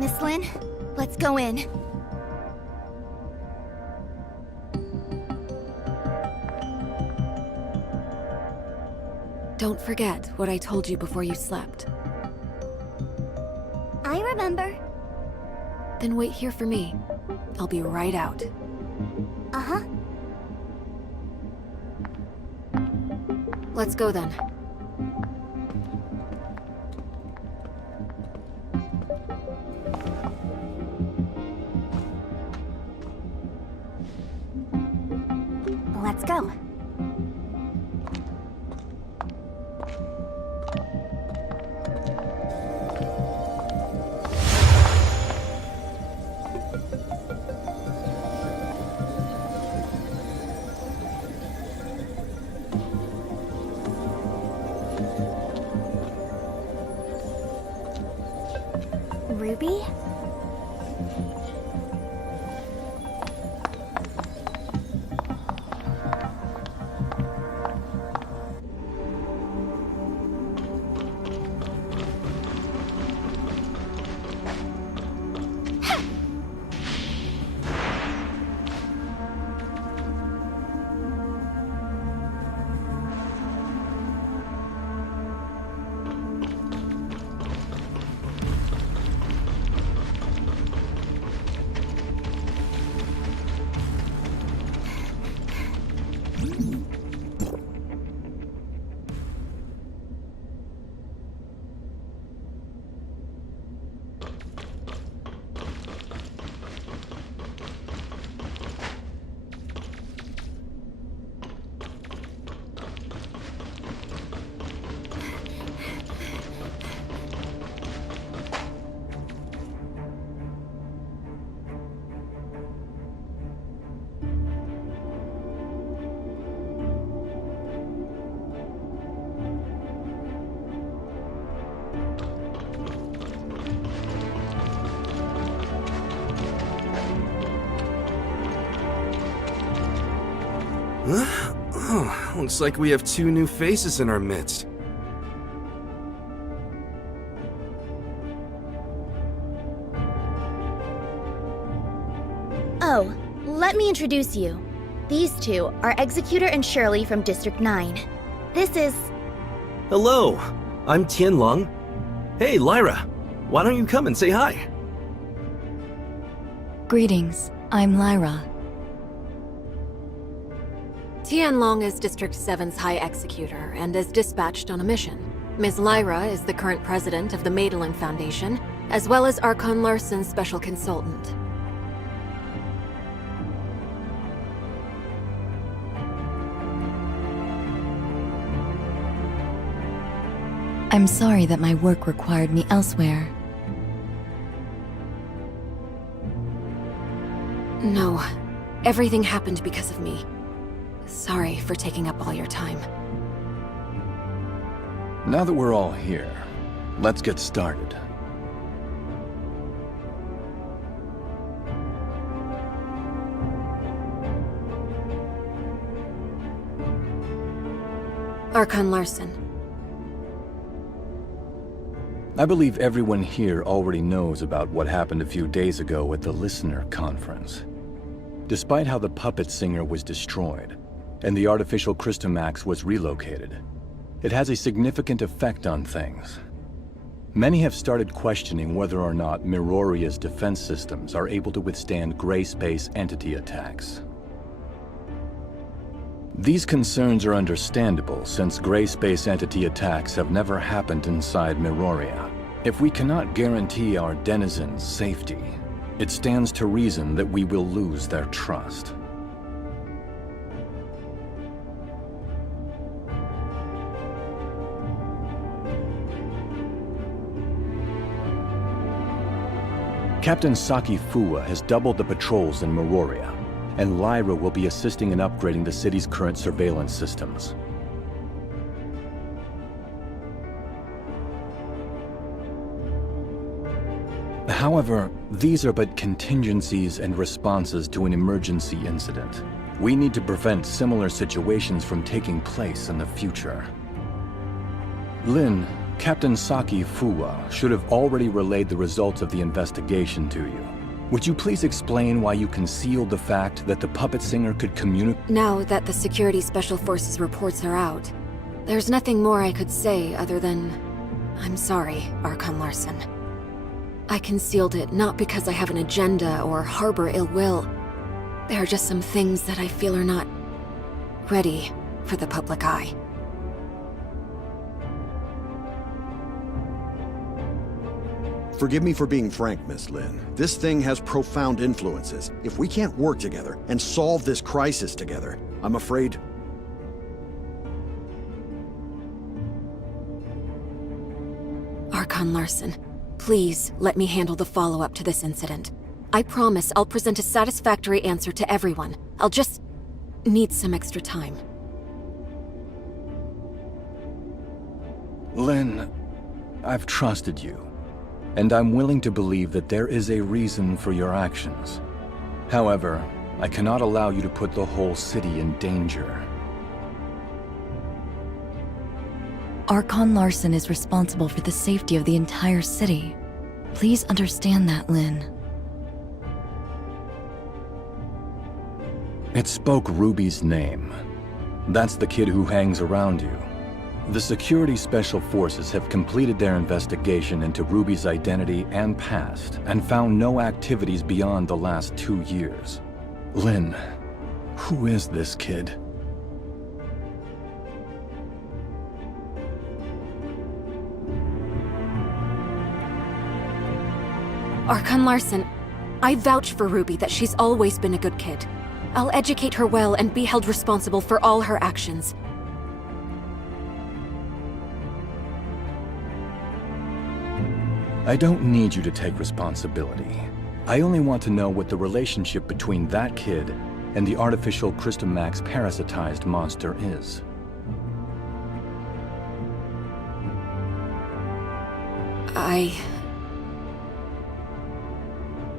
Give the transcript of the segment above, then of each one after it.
Miss Lin, let's go in. Don't forget what I told you before you slept. I remember. Then wait here for me. I'll be right out. Uh-huh. Let's go then. Let's go. Ruby? Oh, looks like we have two new faces in our midst. Oh, let me introduce you. These two are Executor and Shirley from District 9. This is... Hello, I'm Tianlong. Hey, Lyra, why don't you come and say hi? Greetings, I'm Lyra. Tianlong is District 7's High Executor and is dispatched on a mission. Ms. Lyra is the current president of the Madeline Foundation, as well as Archon Larson's special consultant. I'm sorry that my work required me elsewhere. No. Everything happened because of me. Sorry for taking up all your time. Now that we're all here, let's get started. Archon Larson. I believe everyone here already knows about what happened a few days ago at the Listener Conference. Despite how the puppet singer was destroyed, and the artificial Crystamax was relocated, it has a significant effect on things. Many have started questioning whether or not Miroria's defense systems are able to withstand gray space entity attacks. These concerns are understandable since gray space entity attacks have never happened inside Miroria. If we cannot guarantee our denizens' safety, it stands to reason that we will lose their trust. Captain Saki Fuwa has doubled the patrols in Miroria, and Lyra will be assisting in upgrading the city's current surveillance systems. However, these are but contingencies and responses to an emergency incident. We need to prevent similar situations from taking place in the future. Lin, Captain Saki Fuwa should have already relayed the results of the investigation to you. Would you please explain why you concealed the fact that the puppet singer could communicate? Now that the Security Special Forces reports are out, there's nothing more I could say other than, I'm sorry, Archon Larson. I concealed it not because I have an agenda or harbor ill will. There are just some things that I feel are not ready for the public eye. Forgive me for being frank, Miss Lin. This thing has profound influences. If we can't work together and solve this crisis together, I'm afraid... Archon Larson, please let me handle the follow-up to this incident. I promise I'll present a satisfactory answer to everyone. I'll just need some extra time. Lin, I've trusted you, and I'm willing to believe that there is a reason for your actions. However, I cannot allow you to put the whole city in danger. Archon Larson is responsible for the safety of the entire city. Please understand that, Lin. It spoke Ruby's name. That's the kid who hangs around you. The Security Special Forces have completed their investigation into Ruby's identity and past, and found no activities beyond the last 2 years. Lin, who is this kid? Archon Larson, I vouch for Ruby that she's always been a good kid. I'll educate her well and be held responsible for all her actions. I don't need you to take responsibility. I only want to know what the relationship between that kid and the artificial Crystamax parasitized monster is.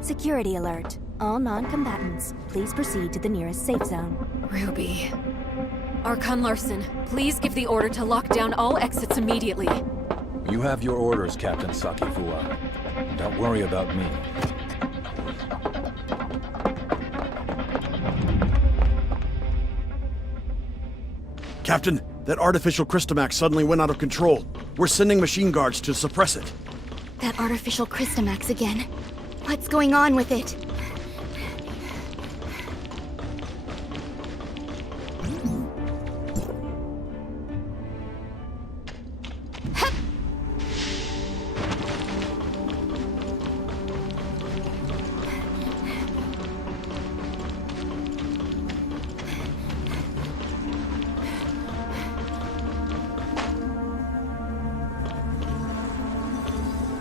Security alert. All non-combatants, please proceed to the nearest safe zone. Ruby. Archon Larson, please give the order to lock down all exits immediately. You have your orders, Captain Saki Fuwa. Don't worry about me. Captain, that artificial Crystamax suddenly went out of control. We're sending machine guards to suppress it. That artificial Crystamax again. What's going on with it?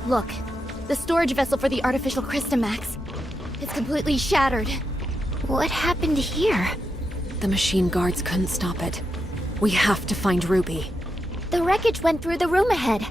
Look, the storage vessel for the artificial Christamax. It's completely shattered. What happened here? The machine guards couldn't stop it. We have to find Ruby. The wreckage went through the room ahead.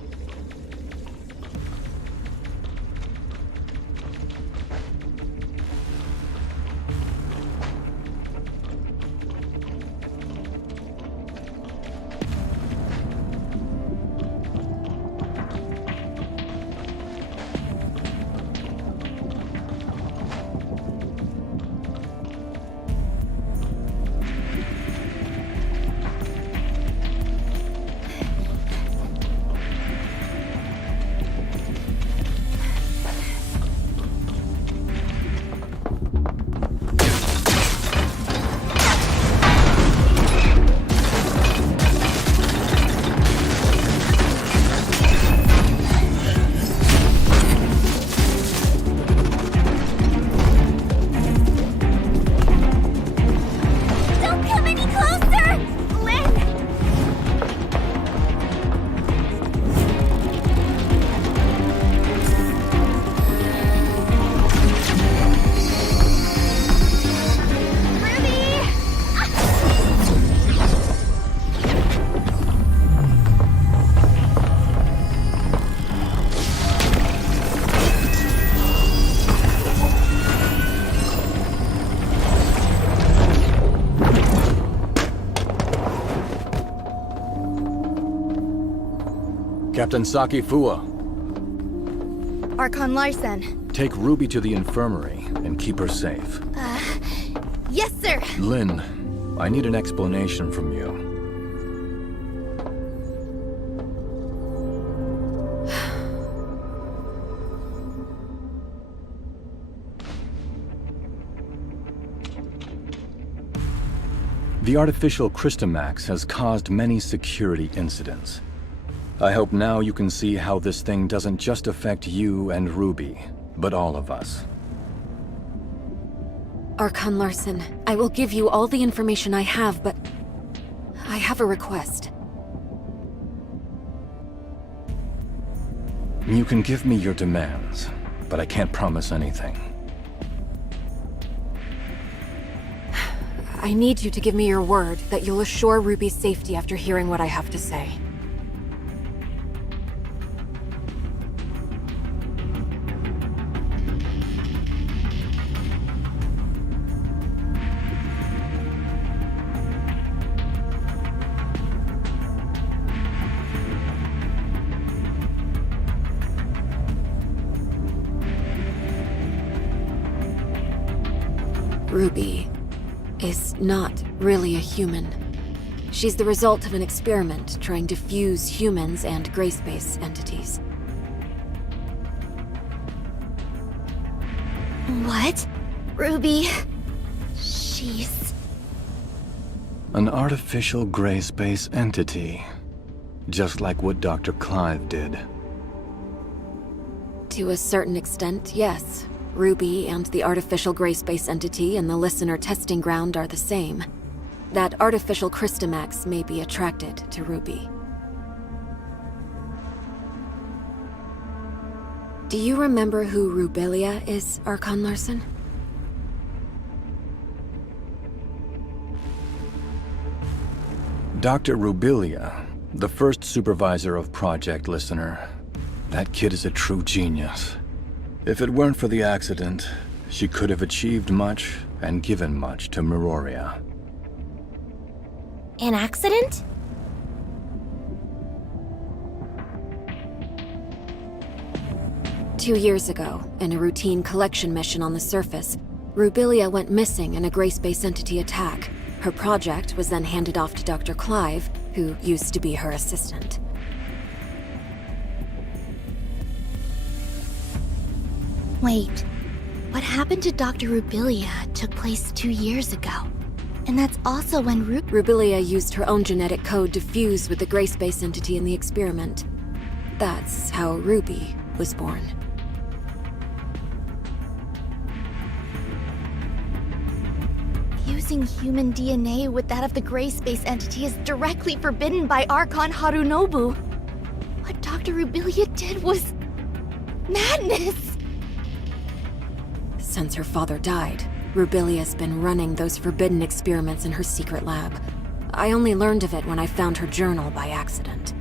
Captain Saki Fua, Archon Larson. take Ruby to the infirmary and keep her safe. Yes, sir. Lynn, I need an explanation from you. The artificial Christamax has caused many security incidents. I hope now you can see how this thing doesn't just affect you and Ruby, but all of us. Archon Larson, I will give you all the information I have, but I have a request. You can give me your demands, but I can't promise anything. I need you to give me your word that you'll assure Ruby's safety after hearing what I have to say. Ruby is not really a human. She's the result of an experiment trying to fuse humans and gray space entities. What? Ruby? She's... An artificial gray space entity. Just like what Dr. Clive did. To a certain extent, yes. Ruby and the artificial gray space entity in the listener testing ground are the same. That artificial Christamax may be attracted to Ruby. Do you remember who Rubilia is, Archon Larson? Dr. Rubilia, the first supervisor of Project Listener. That kid is a true genius. If it weren't for the accident, she could have achieved much and given much to Meroria. An accident? Two years ago, in a routine collection mission on the surface, Rubilia went missing in a gray space entity attack. Her project was then handed off to Dr. Clive, who used to be her assistant. Wait, what happened to Dr. Rubilia took place 2 years ago. And that's also when Rubilia used her own genetic code to fuse with the gray space entity in the experiment. That's how Ruby was born. Using human DNA with that of the gray space entity is directly forbidden by Archon Harunobu. What Dr. Rubilia did was... Madness! Since her father died, Rubilia's been running those forbidden experiments in her secret lab. I only learned of it when I found her journal by accident.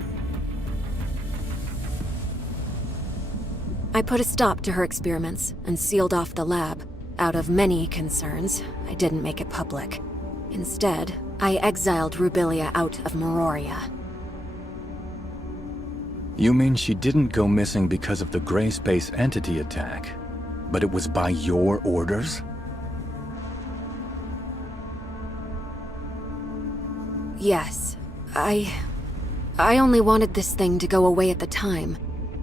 I put a stop to her experiments and sealed off the lab. Out of many concerns, I didn't make it public. Instead, I exiled Rubilia out of Meroria. You mean she didn't go missing because of the Gray Space entity attack, but it was by your orders? Yes, I only wanted this thing to go away at the time.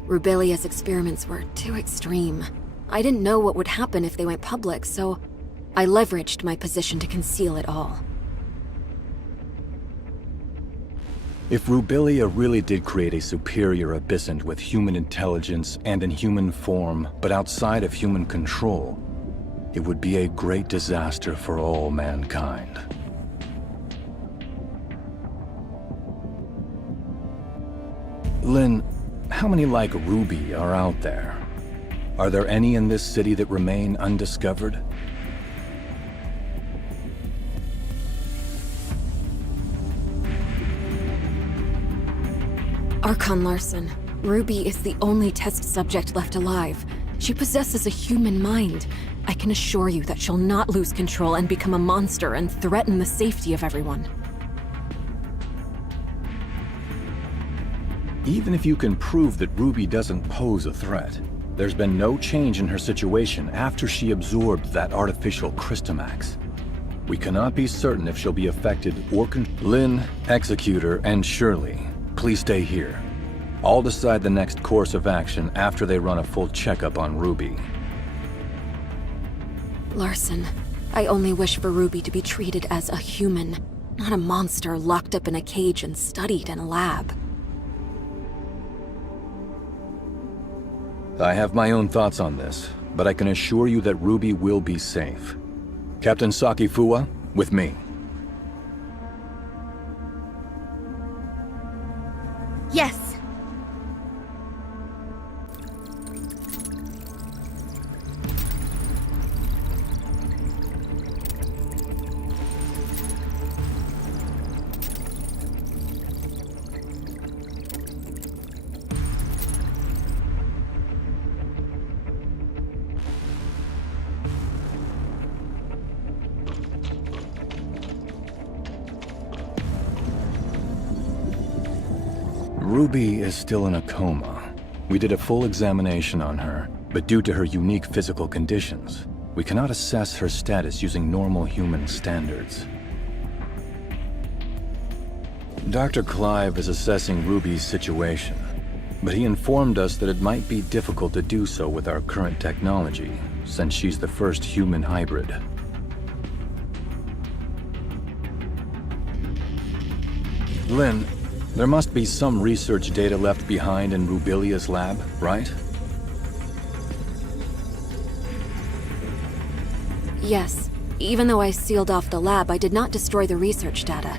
Rubilia's experiments were too extreme. I didn't know what would happen if they went public, so I leveraged my position to conceal it all. If Rubilia really did create a superior abyssant with human intelligence and in human form, but outside of human control, it would be a great disaster for all mankind. Lynn, how many like Ruby are out there? Are there any in this city that remain undiscovered? Archon Larson, Ruby is the only test subject left alive. She possesses a human mind. I can assure you that she'll not lose control and become a monster and threaten the safety of everyone. Even if you can prove that Ruby doesn't pose a threat, there's been no change in her situation after she absorbed that artificial Crystamax. We cannot be certain if she'll be affected or Lynn, Executor, and Shirley, please stay here. I'll decide the next course of action after they run a full checkup on Ruby. Larson, I only wish for Ruby to be treated as a human, not a monster locked up in a cage and studied in a lab. I have my own thoughts on this, but I can assure you that Ruby will be safe. Captain Sakifua, with me. Yes. Ruby is still in a coma. We did a full examination on her, but due to her unique physical conditions, we cannot assess her status using normal human standards. Dr. Clive is assessing Ruby's situation, but he informed us that it might be difficult to do so with our current technology, since she's the first human hybrid. Lynn, there must be some research data left behind in Rubilia's lab, right? Yes. Even though I sealed off the lab, I did not destroy the research data.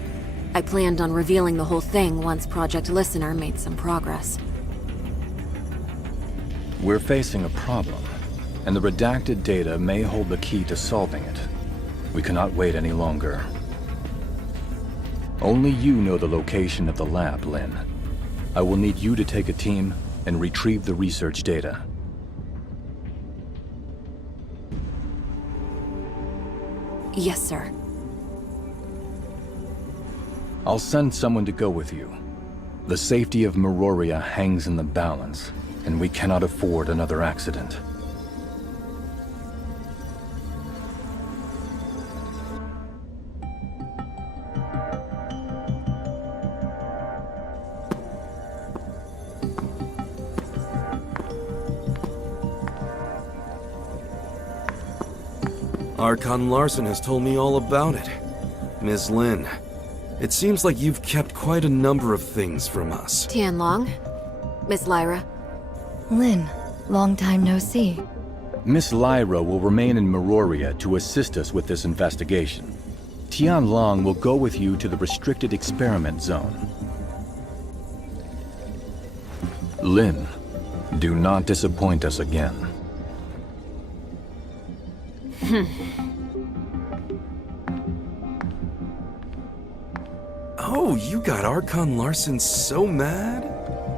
I planned on revealing the whole thing once Project Listener made some progress. We're facing a problem, and the redacted data may hold the key to solving it. We cannot wait any longer. Only you know the location of the lab, Lynn. I will need you to take a team and retrieve the research data. Yes, sir. I'll send someone to go with you. The safety of Meroria hangs in the balance, and we cannot afford another accident. Archon Larson has told me all about it. Ms. Lin, it seems like you've kept quite a number of things from us. Tianlong? Miss Lyra? Lynn, long time no see. Miss Lyra will remain in Meroria to assist us with this investigation. Tianlong will go with you to the restricted experiment zone. Lynn, Do not disappoint us again. Oh, you got Archon Larson so mad?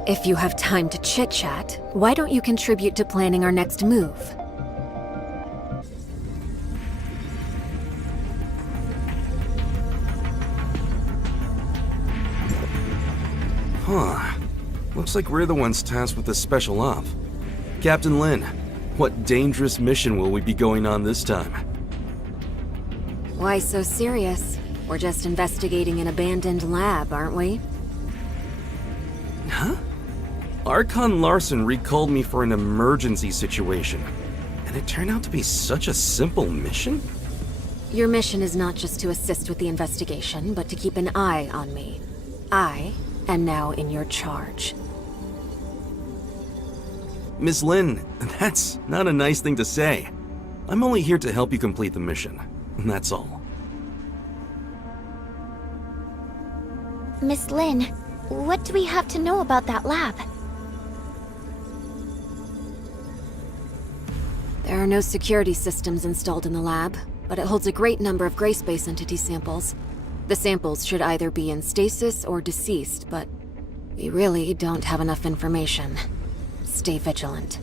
If you have time to chit-chat, why don't you contribute to planning our next move? Huh. Looks like we're the ones tasked with this special op. Captain Lin, what dangerous mission will we be going on this time? Why so serious? We're just investigating an abandoned lab, aren't we? Huh? Archon Larson recalled me for an emergency situation, and it turned out to be such a simple mission? Your mission is not just to assist with the investigation, but to keep an eye on me. I am now in your charge. Ms. Lin, that's not a nice thing to say. I'm only here to help you complete the mission, and that's all. Miss Lin, what do we have to know about that lab? There are no security systems installed in the lab, but it holds a great number of gray space entity samples. The samples should either be in stasis or deceased, but we really don't have enough information. Stay vigilant.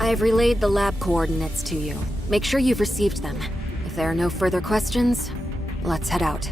I've relayed the lab coordinates to you. Make sure you've received them. If there are no further questions, let's head out.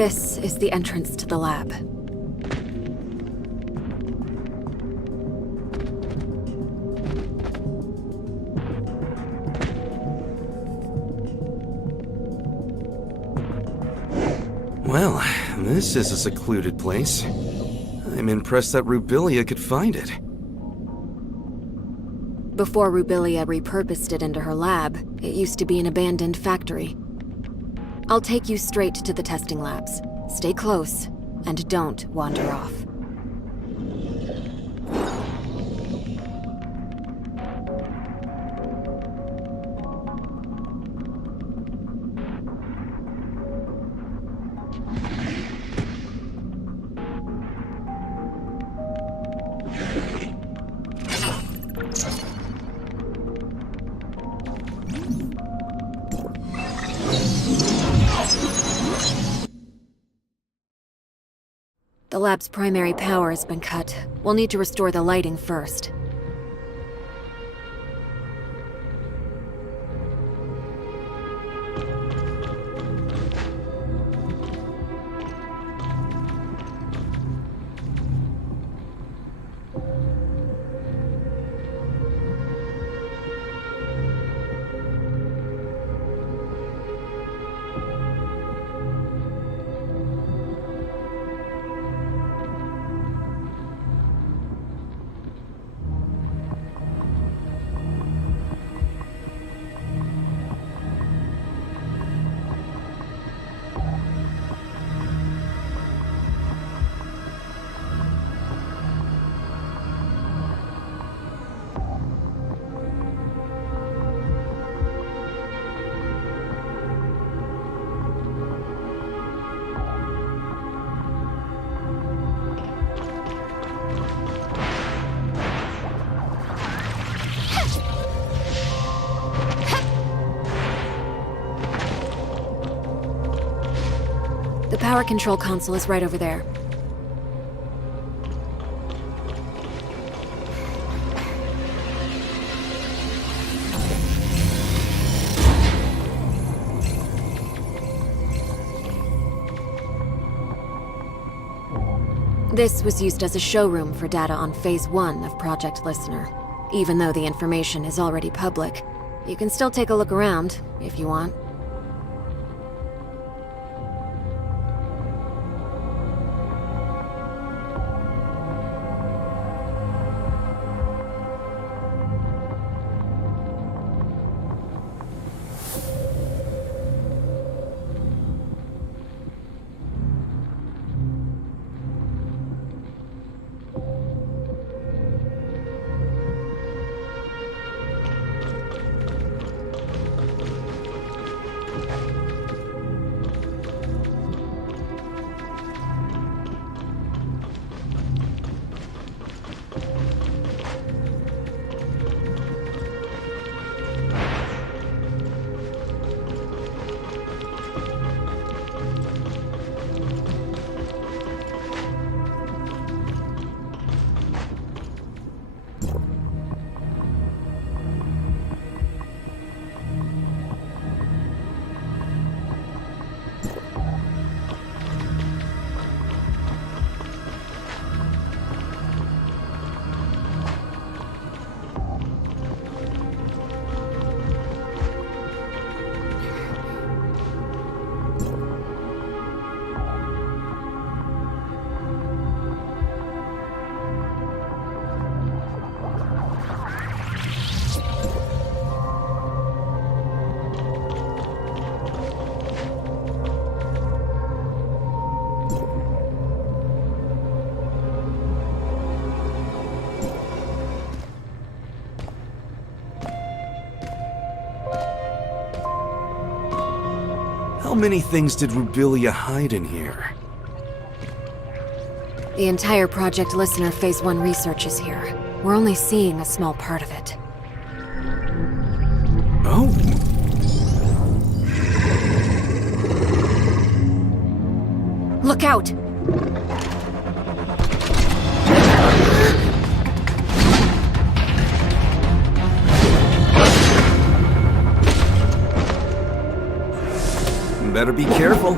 This is the entrance to the lab. Well, this is a secluded place. I'm impressed that Rubilia could find it. Before Rubilia repurposed it into her lab, it used to be an abandoned factory. I'll take you straight to the testing labs. Stay close, and don't wander off. The lab's primary power has been cut. We'll need to restore the lighting first. The power control console is right over there. This was used as a showroom for data on Phase 1 of Project Listener. Even though the information is already public, you can still take a look around, if you want. How many things did Rubilia hide in here? The entire Project Listener Phase 1 research is here. We're only seeing a small part of it. Oh? Look out! Better be careful.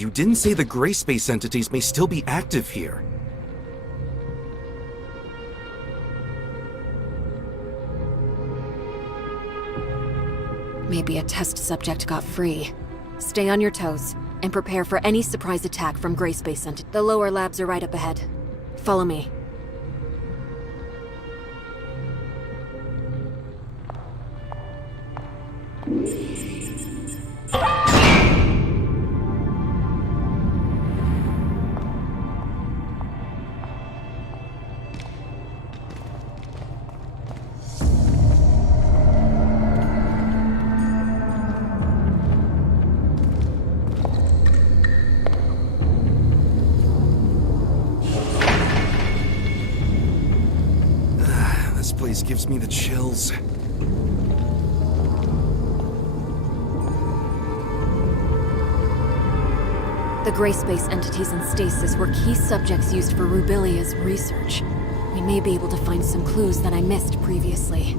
you didn't say the gray space entities may still be active here. Maybe a test subject got free. Stay on your toes, and prepare for any surprise attack from Gray Space Entity. The lower labs are right up ahead. Follow me. This place gives me the chills. The Gray Space entities in stasis were key subjects used for Rubilia's research. We may be able to find some clues that I missed previously.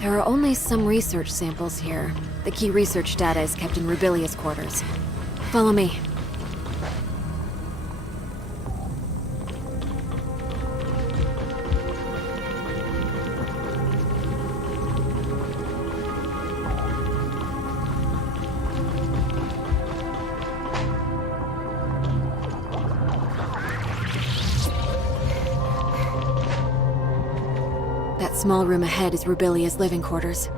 There are only some research samples here. The key research data is kept in Rubilia's quarters. Follow me. small room ahead is Rubilia's living quarters.